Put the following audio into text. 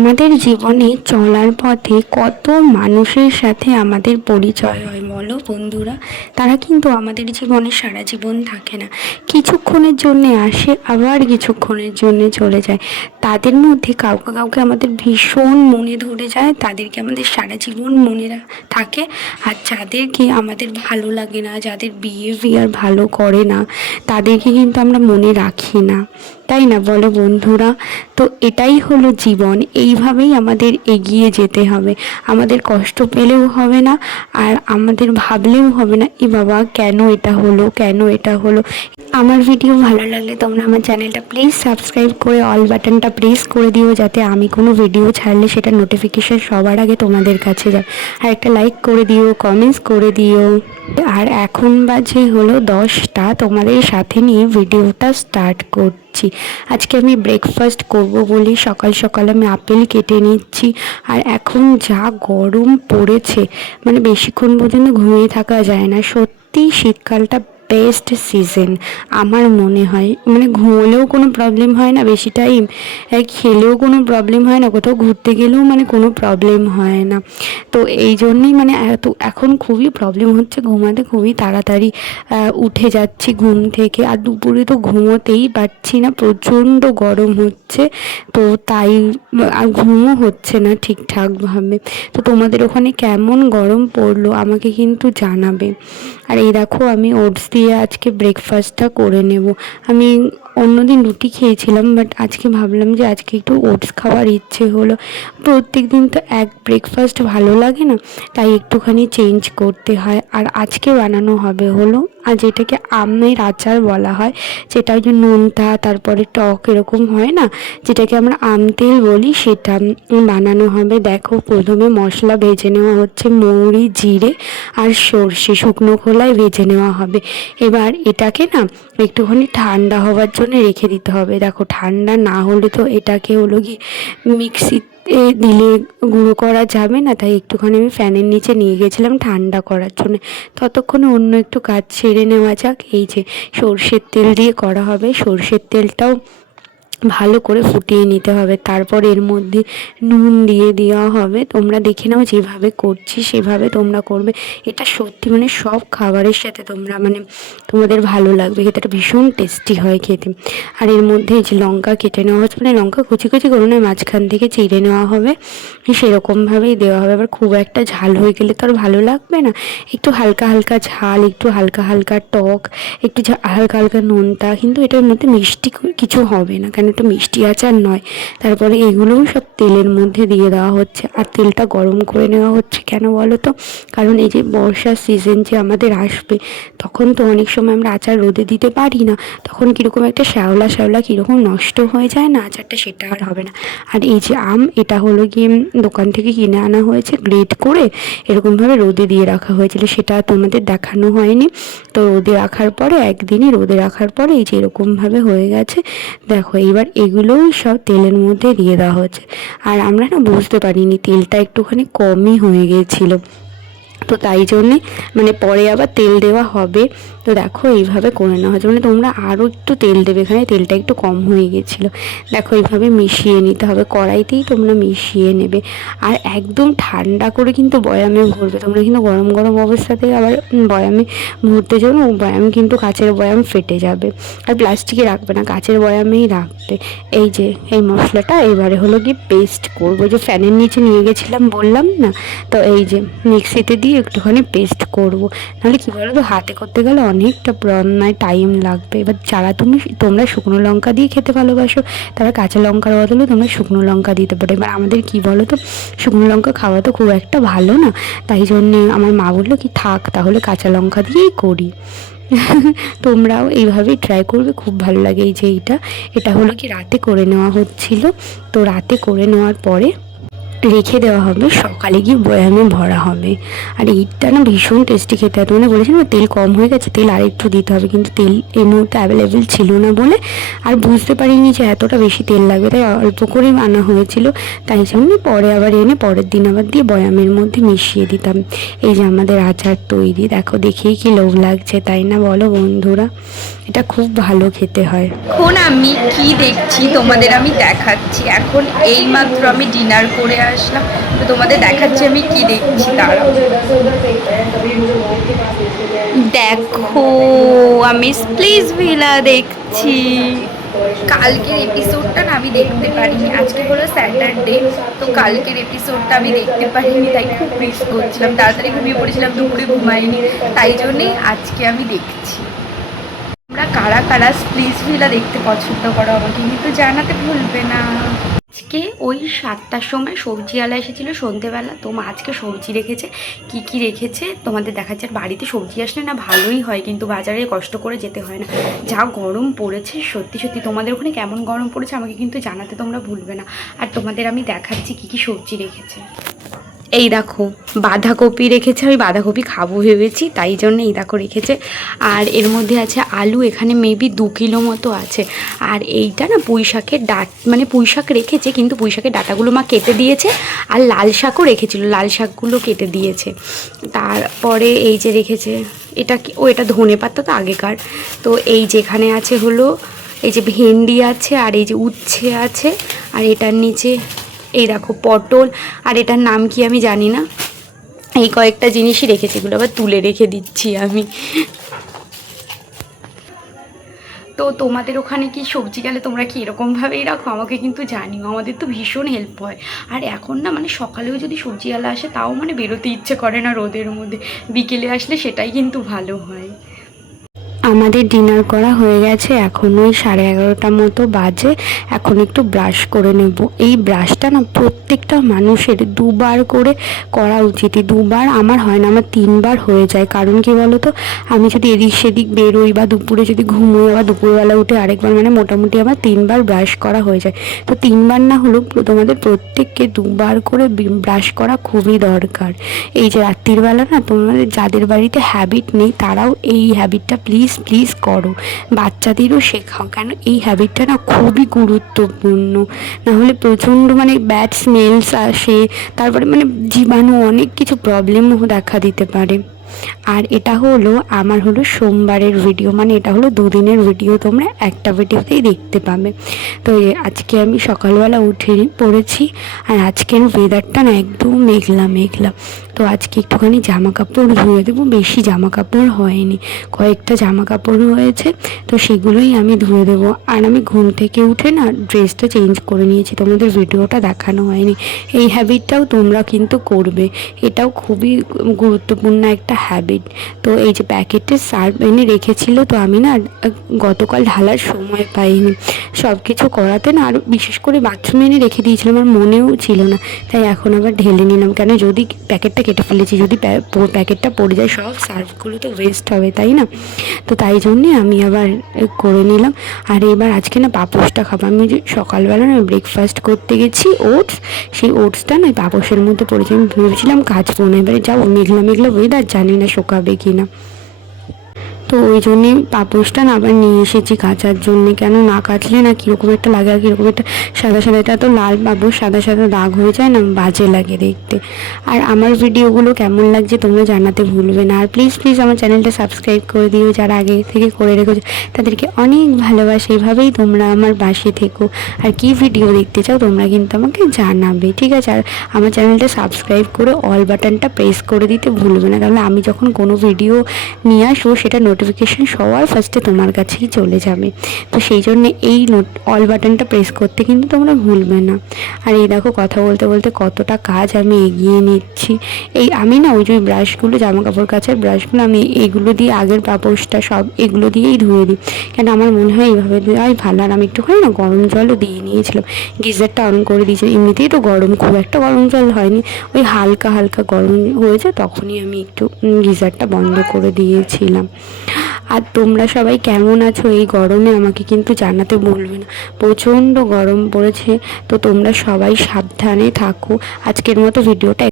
আমাদের জীবনে চলার পথে কত মানুষের সাথে আমাদের পরিচয় হয় বলো বন্ধুরা। তারা কিন্তু আমাদের জীবনে সারা জীবন থাকে না, কিছুক্ষণের জন্য আসে আবার কিছুক্ষণের জন্য চলে যায়। তাদের মধ্যে কাউকে কাউকে আমাদের ভীষণ মনে ধরে যায়, তাদেরকে আমাদের সারা জীবন মনে থাকে। আর যাদেরকে আমাদের ভালো লাগে না, যাদের বিহেভিয়ার ভালো করে না, তাদেরকে কিন্তু আমরা মনে রাখি না, তাই না বলো বন্ধুরা? তো এটাই হলো জীবন, এইভাবেই আমাদের এগিয়ে যেতে হবে। আমাদের কষ্ট পেলেও হবে না, আর আমাদের ভাবলেও হবে না এ বাবা কেন এটা হলো, কেন এটা হলো। আমার ভিডিও ভালো লাগলে তোমরা আমার চ্যানেলটা প্লিজ সাবস্ক্রাইব করে অল বাটনটা প্রেস করে দিও, যাতে আমি কোনো ভিডিও ছাড়লে সেটা নোটিফিকেশন সবার আগে তোমাদের কাছে যায়। আর একটা লাইক করে দিও, কমেন্টস করে দিও। আর এখন বাজে হলো 10টা, তোমাদের সাথে নিয়ে ভিডিওটা স্টার্ট করছি। আজকে আমি ব্রেকফাস্ট করব বলে সকাল সকাল আমি আপেল কেটে নিচ্ছি। আর এখন যা গরম পড়েছে, মানে বেশিক্ষণ পর্যন্ত ঘুমিয়ে থাকা যায় না। সত্যি শীতকালটা বেস্ট সিজন আমার মনে হয়। মানে ঘুমোলেও কোনো প্রবলেম হয় না বেশি টাইম, খেলেও কোনো প্রবলেম হয় না, কোথাও ঘুরতে গেলেও মানে কোনো প্রবলেম হয় না। তো এই জন্যই মানে এখন খুবই প্রবলেম হচ্ছে ঘুমাতে, খুবই তাড়াতাড়ি উঠে যাচ্ছি ঘুম থেকে। আর দুপুরে তো ঘুমোতেই পারছি না, প্রচণ্ড গরম হচ্ছে। তো তাই আর ঘুমও হচ্ছে না ঠিকঠাকভাবে। তো তোমাদের ওখানে কেমন গরম পড়লো আমাকে কিন্তু জানাবে। আর এই দেখো আমি ওটস দিয়ে আজকে ব্রেকফাস্টটা করে নেব। আমি অন্যদিন রুটি খেয়েছিলাম, বাট আজকে ভাবলাম যে আজকে একটু ওটস খাওয়ার ইচ্ছে হলো। প্রত্যেক দিন তো এক ব্রেকফাস্ট ভালো লাগে না, তাই একটুখানি চেঞ্জ করতে হয়। আর আজকে বানানো হবে হলো, আর যেটাকে আমের আচার বলা হয়, যেটা ওই যে নোনতা তারপরে টক এরকম হয় না, যেটাকে আমরা আম তেল বলি, সেটা বানানো হবে। দেখো প্রথমে মশলা ভেজে নেওয়া হচ্ছে, মৌরি, জিরে আর সর্ষে শুকনো খোলায় ভেজে নেওয়া হবে। এবার এটাকে না একটুখানি ঠান্ডা হওয়ার জন্য রেখে দিতে হবে। দেখো ঠান্ডা না হলে তো এটাকে হলো কি মিক্সিতে দিলে গুঁড়ো করা যাবে না, তাই একটুখানি আমি ফ্যানের নিচে নিয়ে গেছিলাম ঠান্ডা করার জন্য। ততক্ষণে অন্য একটু কাজ সেরে নেওয়া যাক। এই যে সর্ষের তেল দিয়ে করা হবে, সর্ষের তেলটাও ভালো করে ফুটিয়ে নিতে হবে। তারপর এর মধ্যে নুন দিয়ে দেওয়া হবে। তোমরা দেখে নাও যেভাবে করছি সেভাবে তোমরা করবে। এটা সত্যি মানে সব খাবারের সাথে তোমরা মানে তোমাদের ভালো লাগবে খেতে, এটা ভীষণ টেস্টি হয় খেতে। আর এর মধ্যে যে লঙ্কা কেটে নেওয়া হচ্ছে, মানে লঙ্কা কুচি কুচি করে না, মাঝখান থেকে চিড়ে নেওয়া হবে, সেরকমভাবেই দেওয়া হবে। আবার খুব একটা ঝাল হয়ে গেলে তো আর ভালো লাগবে না, একটু হালকা হালকা ঝাল, একটু হালকা হালকা টক, একটু হালকা হালকা নোনতা, কিন্তু এটার মধ্যে মিষ্টি কিছু হবে না, কেন একটু মিষ্টি আচার নয়। তারপরে এগুলোও সব তেলের মধ্যে দিয়ে দেওয়া হচ্ছে। আর তেলটা গরম করে নেওয়া হচ্ছে কেন বলো তো? কারণ এই যে বর্ষার সিজন যে আমাদের আসবে, তখন তো অনেক সময় আমরা আচার রোদে দিতে পারি না, তখন কীরকম একটা শ্যাওলা শ্যাওলা কীরকম নষ্ট হয়ে যায় না আচারটা, সেটা আর হবে না। আর এই যে আম, এটা হলো গিয়ে দোকান থেকে কিনে আনা হয়েছে, গ্রেট করে এরকমভাবে রোদে দিয়ে রাখা হয়েছিল, সেটা তোমাদের দেখানো হয়নি। তো রোদে রাখার পরে একদিনই রোদে রাখার পরে এই যে এরকমভাবে হয়ে গেছে। দেখো এইবার এগুলোও সব তেলের মধ্যে দিয়ে দেওয়া হচ্ছে। আর আমরা না বুঝতে পারিনি তেলটা একটুখানি কমই হয়ে গিয়েছিলো, তো তাই জন্যে মানে পরে আবার তেল দেওয়া হবে। তো দেখো এইভাবে করে নেওয়া হচ্ছে, মানে তোমরা আরও একটু তেল দেবে, এখানে তেলটা একটু কম হয়ে গেছিলো। দেখো এইভাবে মিশিয়ে নিতে হবে, কড়াইতেই তোমরা মিশিয়ে নেবে। আর একদম ঠান্ডা করে কিন্তু বয়ামে ভরবে, তোমরা কিন্তু গরম গরম অবস্থাতে আবার বয়ামে ভরতে যাও না, বয়াম কিন্তু কাচের বয়াম ফেটে যাবে। আর প্লাস্টিকে রাখবে না, কাচের বয়ামেই রাখবে। এই যে এই মশলাটা এবারে হলো গিয়ে পেস্ট করবো, যে ফ্যানের নিচে নিয়ে গেছিলাম বললাম না, তো এই যে মিক্সিতে দিয়ে একটুখানি পেস্ট করব। নাহলে কী বলো তো, হাতে করতে গেলে অনেকটা মানে টাইম লাগবে। এবার যারা তোমরা শুকনো লঙ্কা দিয়ে খেতে ভালোবাসো, তারা কাঁচা লঙ্কার বদলে তোমরা শুকনো লঙ্কা দিতে পারো। এবার আমাদের কী বলো তো, শুকনো লঙ্কা খাওয়া তো খুব একটা ভালো না, তাই জন্যে আমার মা বললো কি থাক তাহলে কাঁচা লঙ্কা দিয়েই করি। তোমরাও এইভাবেই ট্রাই করবে, খুব ভালো লাগে। এই যে এটা হলো কি রাতে করে নেওয়া হচ্ছিল, তো রাতে করে নেওয়ার পরে রেখে দেওয়া হবে, সকালে গিয়ে বয়ামে ভরা হবে। আর এইটা না ভীষণ টেস্টি খেতে হয়। তোমাদের বলেছি না তেল কম হয়ে গেছে, তেল আরেকটু দিতে হবে, কিন্তু তেল এই মুহূর্তে অ্যাভেলেবেল ছিল না বলে আর বুঝতে পারিনি যে এতটা বেশি তেল লাগবে, তাই অল্প করেই আনা হয়েছিল। তাই জন্য পরে আবার এনে পরের দিন আবার দিয়ে বয়ামের মধ্যে মিশিয়ে দিতাম। এই যে আমাদের আচার তৈরি, দেখো দেখেই কি লোভ লাগছে, তাই না বলো বন্ধুরা? এটা খুব ভালো খেতে হয়। এখন আমি কি দেখছি তোমাদের আমি দেখাচ্ছি। এখন এইমাত্র আমি ডিনার করে আসলাম, তো তোমাদের দেখাচ্ছি আমি কি দেখছি। তারা দেখো আমি স্প্লিস ভিলা দেখছি। কালকের এপিসোডটা না আমি দেখতে পারিনি, আজকে হলো স্যাটারডে, তো কালকের এপিসোডটা আমি দেখতে পারিনি, তাই খুব মিস করছিলাম। তাড়াতাড়ি ঘুমিয়ে পড়েছিলাম, দুপুরে ঘুমাইনি, তাই জন্যেই আজকে আমি দেখছি। তোমরা কারা কারা স্প্লিস ভিলা দেখতে পছন্দ করো আমাকে কিন্তু জানাতে ভুলবে না। আজকে ওই 7টার সময় সবজিওয়ালা এসেছিলো সন্ধেবেলা, তো মা আজকে সবজি রেখেছে। কি কি রেখেছে তোমাদের দেখাচ্ছে। আর বাড়িতে সবজি আসলে না ভালোই হয়, কিন্তু বাজারে কষ্ট করে যেতে হয় না। যা গরম পড়েছে সত্যি সত্যি। তোমাদের ওখানে কেমন গরম পড়েছে আমাকে কিন্তু জানাতে তোমরা ভুলবে না। আর তোমাদের আমি দেখাচ্ছি কি কি সবজি রেখেছে। এই দেখো বাঁধাকপি রেখেছে, আমি বাঁধাকপি খাবো ভেবেছি, তাই জন্য এই দেখো রেখেছে। আর এর মধ্যে আছে আলু, এখানে মেবি 2 কিলো মতো আছে। আর এইটা না পুঁই শাকের মানে পুঁই শাক রেখেছে, কিন্তু পুঁই শাকের ডাঁটাগুলো মা কেটে দিয়েছে। আর লাল শাকও রেখেছিল, লাল শাকগুলো কেটে দিয়েছে। তারপরে এই যে রেখেছে এটা কি, এটা ধনে পাতা তো আগেকার। তো এই যেখানে আছে হলো এই যে ভেন্ডি আছে, আর এই যে উচ্ছে আছে, আর এটার নিচে এই দেখো পটল, আর এটার নাম কি আমি জানি না। এই কয়েকটা জিনিসই রেখেছি, এগুলো আবার তুলে রেখে দিচ্ছি আমি। তো তোমাদের ওখানে কি সবজি গেলে তোমরা কি এরকমভাবেই রাখো? আমাকে কিন্তু জানিও, আমাদের তো ভীষণ হেল্প হয়। আর এখন না মানে সকালেও যদি সবজিওয়ালা আসে তাও মানে বেরোতে ইচ্ছে করে না রোদের মধ্যে, বিকেলে আসলে সেটাই কিন্তু ভালো হয়। আমাদের ডিনার করা হয়ে গেছে, এখন ওই 11:30 মতো বাজে। এখন একটু ব্রাশ করে নেব। এই ব্রাশটা না প্রত্যেকটা মানুষের 2বার করে করা উচিত। 2বার আমার হয় না, আমার 3বার হয়ে যায়। কারণ কি বলো তো, আমি যদি এদিক সেদিক বেরোই বা দুপুরে যদি ঘুমোই, আবার দুপুরবেলা উঠে আরেকবার, মানে মোটামুটি আমার 3বার ব্রাশ করা হয়ে যায়। তো 3বার না হলেও তোমাদের প্রত্যেককে 2বার করে ব্রাশ করা খুবই দরকার। এই যে রাত্রিবেলা না তোমাদের যাদের বাড়িতে হ্যাবিট নেই তারাও এই হ্যাবিটটা প্লিজ প্লিজ করো, বাচ্চাদেরও শেখাও, কেন এই হ্যাবিটটা না খুবই গুরুত্বপূর্ণ। না হলে প্রচণ্ড মানে ব্যাড স্মেলস আসে, তারপরে মানে জীবাণু অনেক কিছু প্রবলেমও দেখা দিতে পারে। আর এটা হলো আমার হলো সোমবারের ভিডিও, মানে এটা হলো 2 দিনের ভিডিও, তোমরা একটা ভিডিওতেই দেখতে পাবে। তো আজকে আমি সকালবেলা উঠে পড়েছি, আর আজকের ওয়েদারটা না একদম মেঘলা মেঘলা। তো আজকে একটুখানি জামা কাপড় ধুয়ে দেবো, বেশি জামা কাপড় হয়নি, কয়েকটা জামা কাপড় হয়েছে, তো সেগুলোই আমি ধুয়ে দেবো। আর আমি ঘুম থেকে উঠে না ড্রেসটা চেঞ্জ করে নিয়েছি, তোমাদের ভিডিওটা দেখানো হয়নি। এই হ্যাবিটটাও তোমরা কিন্তু করবে, এটাও খুবই গুরুত্বপূর্ণ একটা হ্যাবিট। তো এই যে প্যাকেটে সার্ফ এনে রেখেছিল, তো আমি না গতকাল ঢালার সময় পাইনি, সব কিছু করাতে না, আর বিশেষ করে বাথরুমে এনে রেখে দিয়েছিলাম, আমার মনেও ছিল না, তাই এখন আবার ঢেলে নিলাম। কেন যদি প্যাকেটটা কেটে ফেলেছি, যদি প্যাকেটটা পড়ে যায় সব সার্ফগুলো তো ওয়েস্ট হবে, তাই না? তো তাই জন্যে আমি আবার করে নিলাম। আর এবার আজকে না পাপোশটা খাবো। আমি যে সকালবেলা না ব্রেকফাস্ট করতে গেছি ওটস, সেই ওটসটা না পাপোশের মধ্যে পড়েছে, আমি ভেবেছিলাম কাচবো না, এবারে যাও মেঘলা মেঘলা ওয়েদার, জানি না শোকাবে কি না। তো ওই জন্যে পাপোশটা না আবার নিয়ে এসেছি কাচার জন্যে, কেন না কাচলে না কীরকম একটা লাগে, আর কীরকম একটা সাদা সাদা, এটা তো লাল পাপোশ, সাদা সাদা দাগ হয়ে যায় না, বাজে লাগে দেখতে। আর আমার ভিডিওগুলো কেমন লাগছে তোমরা জানাতে ভুলবে না। আর প্লিজ প্লিজ আমার চ্যানেলটা সাবস্ক্রাইব করে দিও, যারা আগে থেকে করে রেখেছো তাদেরকে অনেক ভালোবাসা। এইভাবেই তোমরা আমার পাশে থেকো, আর কি ভিডিও দেখতে চাও তোমরা কিন্তু আমাকে জানাবে, ঠিক আছে? আর আমার চ্যানেলটা সাবস্ক্রাইব করে অল বাটনটা প্রেস করে দিতে ভুলবে না, তাহলে আমি যখন কোনো ভিডিও নিয়ে আসবো সেটা নোটিফিকেশান সবার ফার্স্টে তোমার কাছেই চলে যাবে। তো সেই জন্য এই অল বাটনটা প্রেস করতে কিন্তু তোমরা ভুলবে না। আর এই দেখো কথা বলতে বলতে কতটা কাজ আমি এগিয়ে নিচ্ছি। এই আমি না ওই যে ব্রাশগুলো, জামা কাপড় কাচার ব্রাশগুলো, আমি এগুলো দিয়ে আগের পাপোশটা সব এগুলো দিয়েই ধুয়ে দিই, কেন আমার মনে হয় এইভাবে দেওয়াই ভালো। আর আমি একটুখানি না গরম জলও দিয়ে নিয়েছিলাম, গিজারটা অন করে দিয়েছিলাম, এমনিতেই তো গরম, খুব একটা গরম জল হয়নি, ওই হালকা হালকা গরম হয়েছে, তখনই আমি একটু গিজারটা বন্ধ করে দিয়েছিলাম। আর তোমরা সবাই কেমন আছো এই গরমে আমাকে কিন্তু জানাতে ভুলবে না। প্রচণ্ড গরম পড়েছে, তো তোমরা সবাই সাবধানে থাকো। আজকের মতো ভিডিওটা